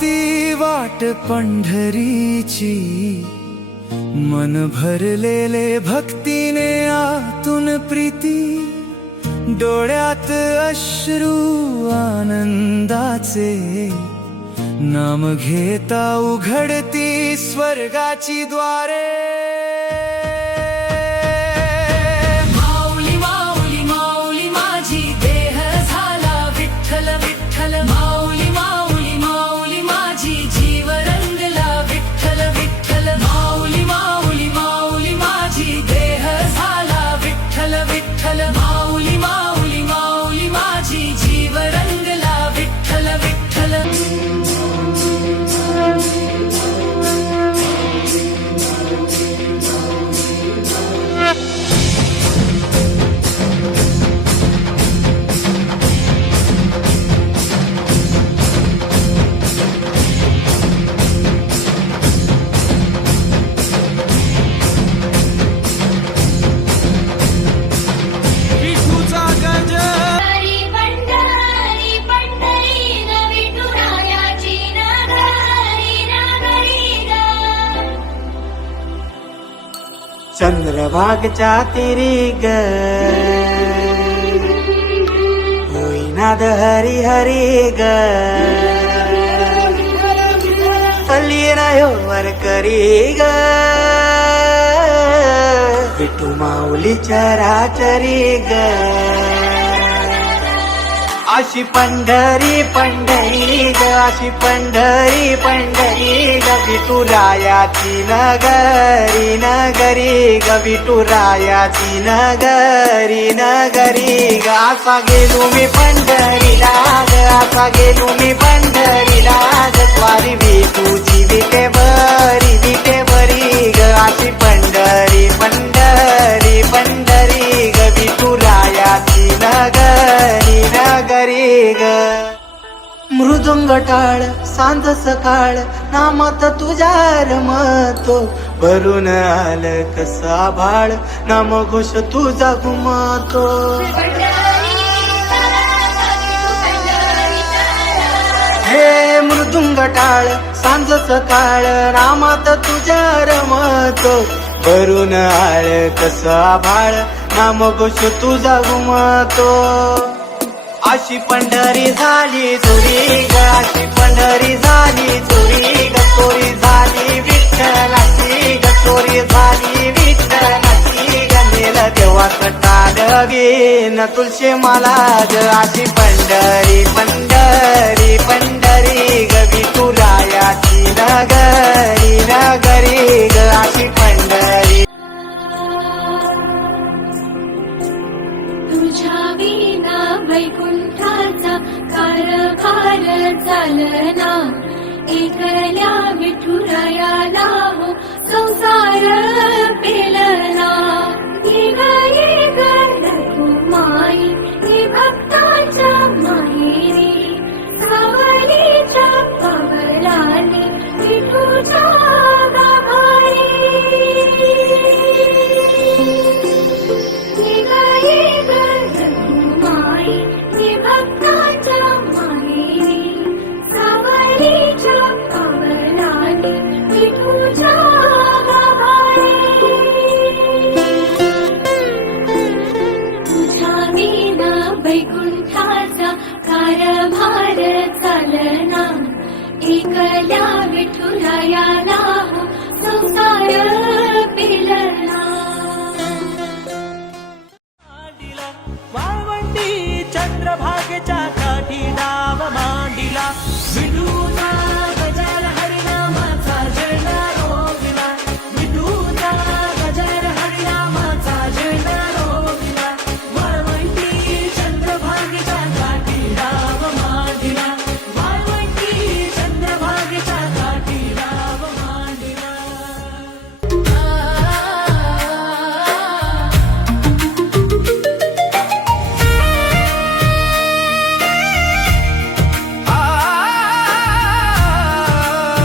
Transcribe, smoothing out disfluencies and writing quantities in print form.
ती वाट पंढरीची, मन भरलेले भक्तीने आतून प्रीती, डोळ्यात अश्रू आनंदाचे, नाम घेता उघडती स्वर्गाची द्वारे। माऊली माऊली माऊली माझी देह झाला विठ्ठल विठ्ठल, माऊली माऊली माऊली माझी जीव रंगला विठ्ठल विठ्ठल, माऊली माऊली माऊली माझी देह झाला विठ्ठल विठ्ठल, माऊली माऊली माऊली माझी जीव रंगला विठ्ठल विठ्ठल। चंद्रभागच्या तिरी ग होईनाद हरी हरी ग, चली रायो वर करी ग विठू माऊली चराचरी ग। अशी पंढरी पंढरी ग, अशी पंढरी पंढरी ग विठुरायाची नगरी नगरी ग, विठुरायाची नगरी नगरी ग। असा गेलो मी पंढरीला ग, असा गेलो मी पंढरीला ग, स्वारी विठूची विटे बरी ग। अशी पंढरी पंढरी पंढरी ग विठुरायाची नगरी नगरी ग। मृदुंग टाळ सांज सकाळ नामात तुझ्या रमतो, भरून आलं कसा भाळ नाम घोष तुझा घुमतो। हे मृदुंग टाळ सांज सकाळ नामात तुझ्या रमतो, भरून आळ कसा भाळ नाम घोष तुझा घुमतो। अशी पंढरी झाली चोरी ग, अशी पंढरी झाली चोरी ग, चोरी झाली विठ्ठलाची ग, चोरी झाली विठ्ठलाची ग, नेलं तेव्हा कटाळ घेन तुळशी मला ग। अशी पंढरी पंढरी पंढरी ग विठुरायाची नगरी नगरी ग। अशी पंढरी वैकुंठाचा कारभार चालना, एकल्या विठुरायाला हो संसार पेलना। ये ग रघुमाई हे भक्ताच्या माहेरी, कावडीच्या पावलाने विठूच्या गाभारी। वैकुंठाचा कारभार चालना, एकल्या विठुरायाला हो संसार